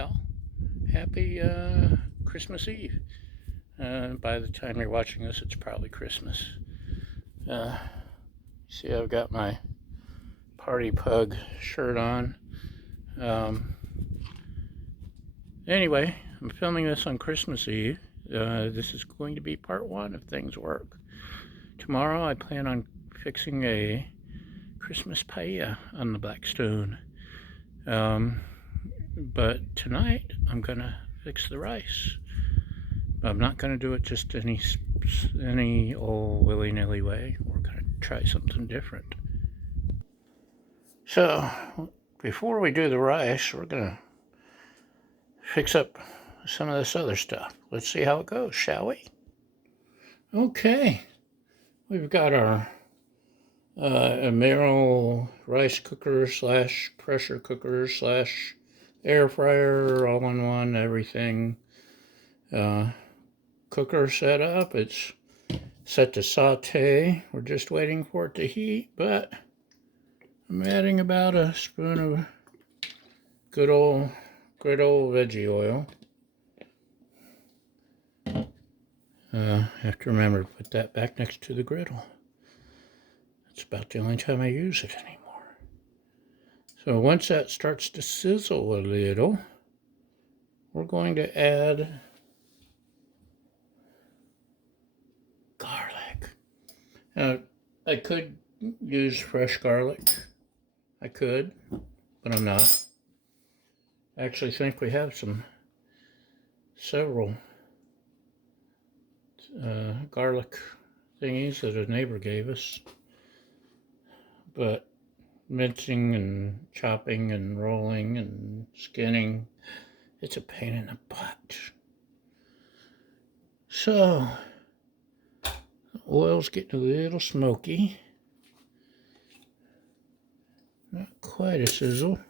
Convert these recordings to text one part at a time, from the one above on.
y'all. Happy Christmas Eve. By the time you're watching this, it's probably Christmas. See, I've got my party pug shirt on. Anyway, I'm filming this on Christmas Eve. This is going to be part one if things work. Tomorrow I plan on fixing a Christmas paella on the Blackstone. But tonight I'm gonna fix the rice. I'm not gonna do it just any old willy-nilly way. We're gonna try something different. So before we do the rice, we're gonna fix up some of this other stuff. Let's see how it goes, shall we? Okay, we've got our Amaro rice cooker slash pressure cooker slash air fryer, all in one, everything. Cooker set up. It's set to saute. We're just waiting for it to heat, but I'm adding about a spoon of good old veggie oil. I have to remember to put that back next to the griddle. That's about the only time I use it anymore. So once that starts to sizzle a little, we're going to add garlic. Now, I could use fresh garlic. I could, but I'm not. I actually think we have several garlic thingies that a neighbor gave us. But mincing and chopping and rolling and skinning, it's a pain in the butt. So, the oil's getting a little smoky. Not quite a sizzle.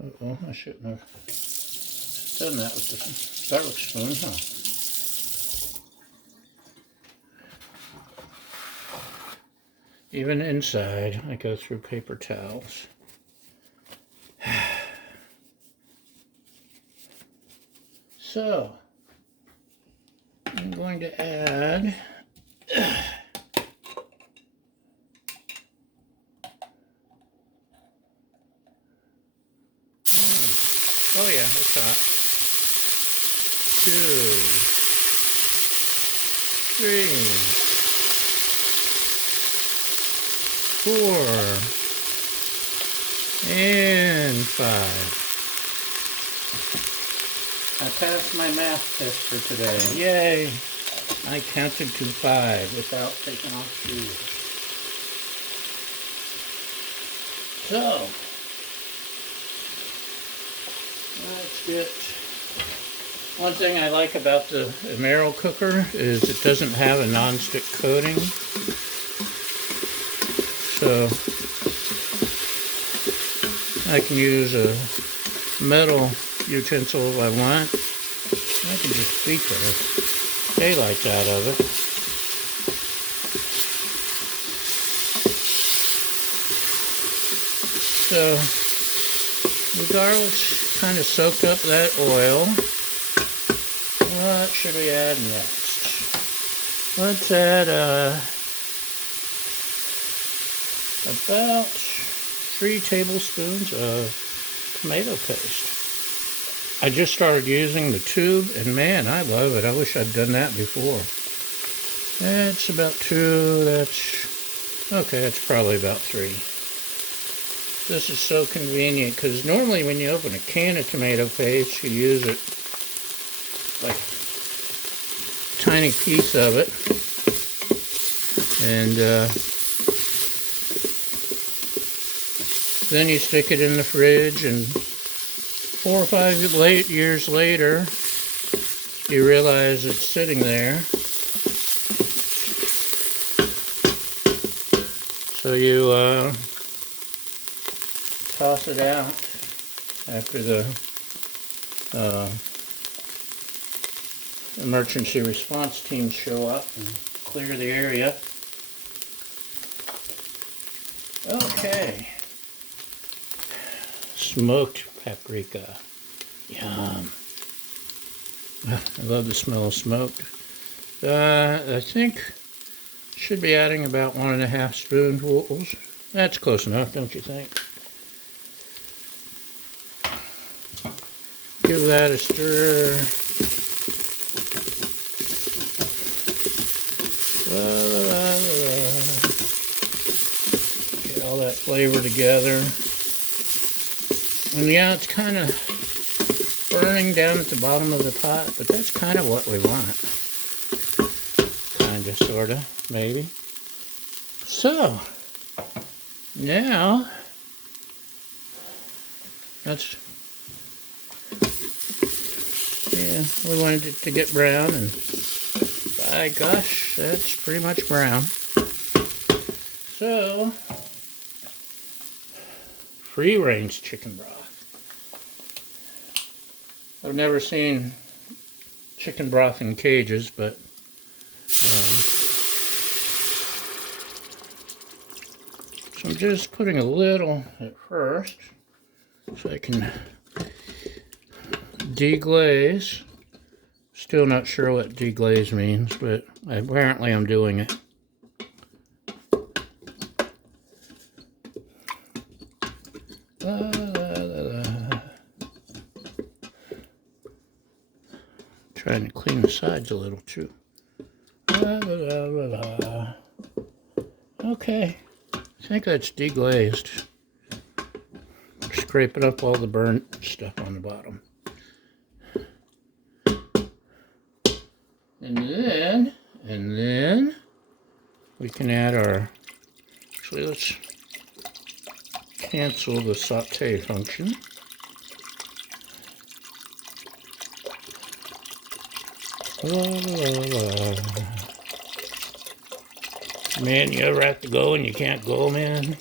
Uh-oh, I shouldn't have done that with the garlic spoon, huh? Even inside, I go through paper towels. So, I'm going to add oh yeah, it's hot. 2, 3, 4, and 5. I passed my math test for today. Yay! I counted to 5 without taking off shoes. So, let's get... One thing I like about the Amaro cooker is it doesn't have a non-stick coating. So, I can use a metal utensil if I want. I can just beat the daylights out of it. So the garlic's kind of soaked up that oil. What should we add next? Let's add about 3 tablespoons of tomato paste. I just started using the tube, and man, I love it. I wish I'd done that before. That's about 2, that's probably about 3. This is so convenient, because normally when you open a can of tomato paste, you use it like a tiny piece of it, and then you stick it in the fridge, and 4 or 5 years later, you realize it's sitting there. So you toss it out after the emergency response teams show up and clear the area. Okay. Smoked paprika. Yum. I love the smell of smoked. I think should be adding about 1.5 spoonfuls. That's close enough, don't you think? Give that a stir. Get all that flavor together. And yeah, it's kind of burning down at the bottom of the pot, but that's kind of what we want. Kind of, sort of, maybe. So, now, that's, yeah, we wanted it to get brown, and by gosh, that's pretty much brown. So, free-range chicken broth. I've never seen chicken broth in cages, but so I'm just putting a little at first so I can deglaze. Still not sure what deglaze means, but apparently I'm doing it. Trying to clean the sides a little too. Okay, I think that's deglazed. Scraping up all the burnt stuff on the bottom. And then we can add our, actually let's cancel the saute function. Man, you ever have to go and you can't go, man?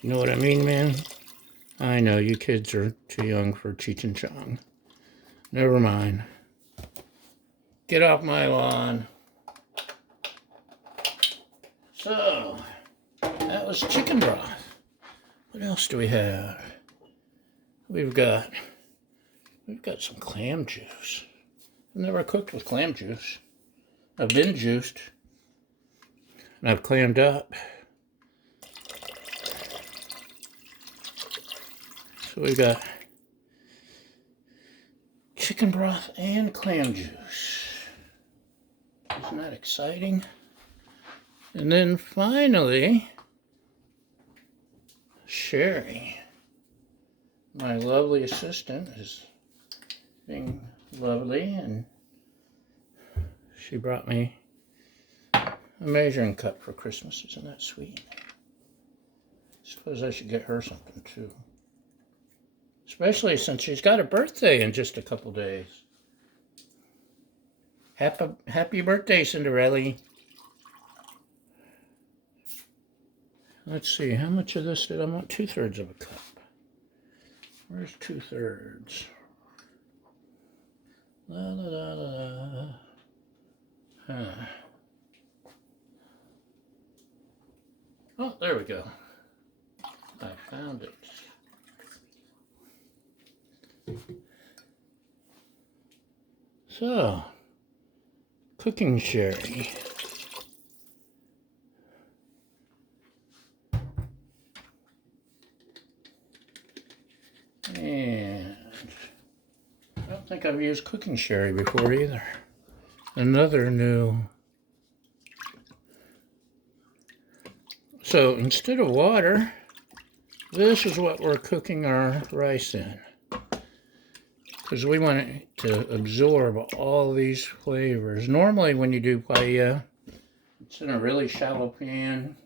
You know what I mean, man? I know, you kids are too young for Cheech and Chong. Never mind. Get off my lawn. So, that was chicken broth. What else do we have? We've got some clam juice. I've never cooked with clam juice. I've been juiced, and I've clammed up. So we've got chicken broth and clam juice. Isn't that exciting? And then finally, Sherry, my lovely assistant, is being lovely, and she brought me a measuring cup for Christmas. Isn't that sweet? Suppose I should get her something too. Especially since she's got a birthday in just a couple days. Happy birthday, Cinderella. Let's see, how much of this did I want? 2/3 of a cup. Where's 2/3? La la la la la. Huh. Oh, there we go. I found it. So, cooking sherry. And I don't think I've used cooking sherry before either. Another new. So instead of water, this is what we're cooking our rice in. Because we want it to absorb all these flavors. Normally when you do paella, it's in a really shallow pan.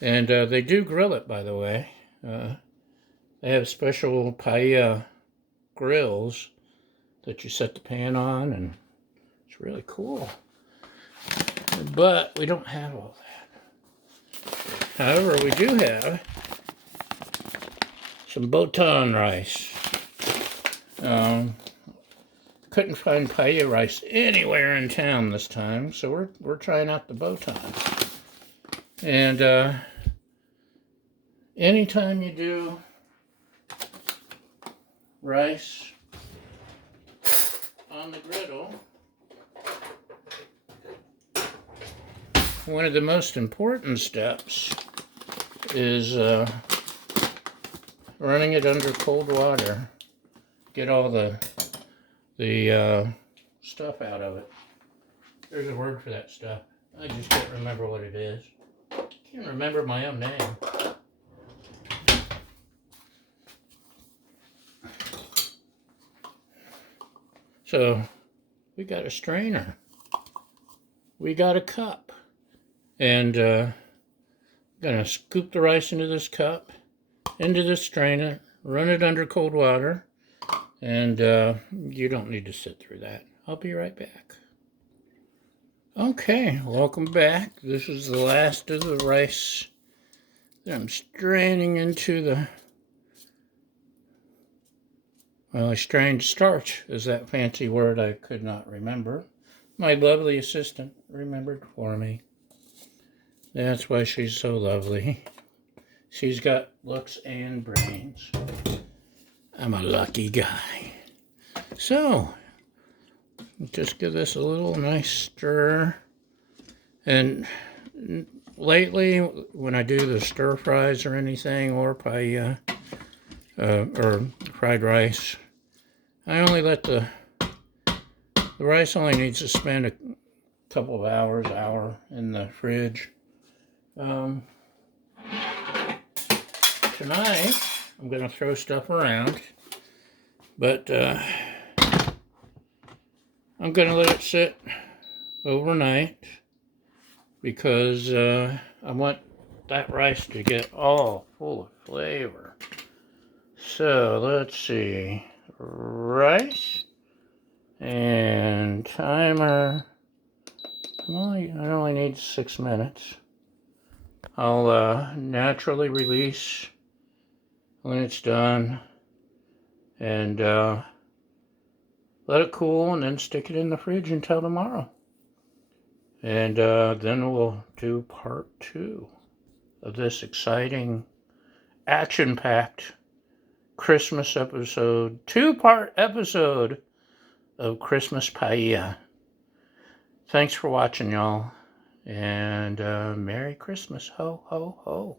And they do grill it, by the way. They have special paella grills that you set the pan on, and it's really cool. But we don't have all that. However, we do have some botan rice. couldn't find paella rice anywhere in town this time, so we're trying out the bow tie. And anytime you do rice on the griddle, one of the most important steps is running it under cold water. Get all the stuff out of it. There's a word for that stuff. I just can't remember what it is. Can't remember my own name. So we got a strainer. We got a cup. And gonna scoop the rice into this cup, into this strainer, run it under cold water, and you don't need to sit through that. I'll be right back. Okay, welcome back. This is the last of the rice that I'm straining into the, well, I strained starch is that fancy word I could not remember. My lovely assistant remembered for me. That's why she's so lovely. She's got looks and brains. I'm a lucky guy. So, just give this a little nice stir. And lately, when I do the stir fries or anything, or paella, or fried rice, I only let the rice only needs to spend a couple of hour in the fridge. Tonight, I'm going to throw stuff around, but I'm going to let it sit overnight because I want that rice to get all full of flavor. So, let's see. Rice and timer. I only need 6 minutes. I'll naturally release when it's done and let it cool and then stick it in the fridge until tomorrow. And then we'll do part 2 of this exciting, action-packed Christmas episode, 2-part episode of Christmas Paella. Thanks for watching, y'all. And Merry Christmas. Ho, ho, ho.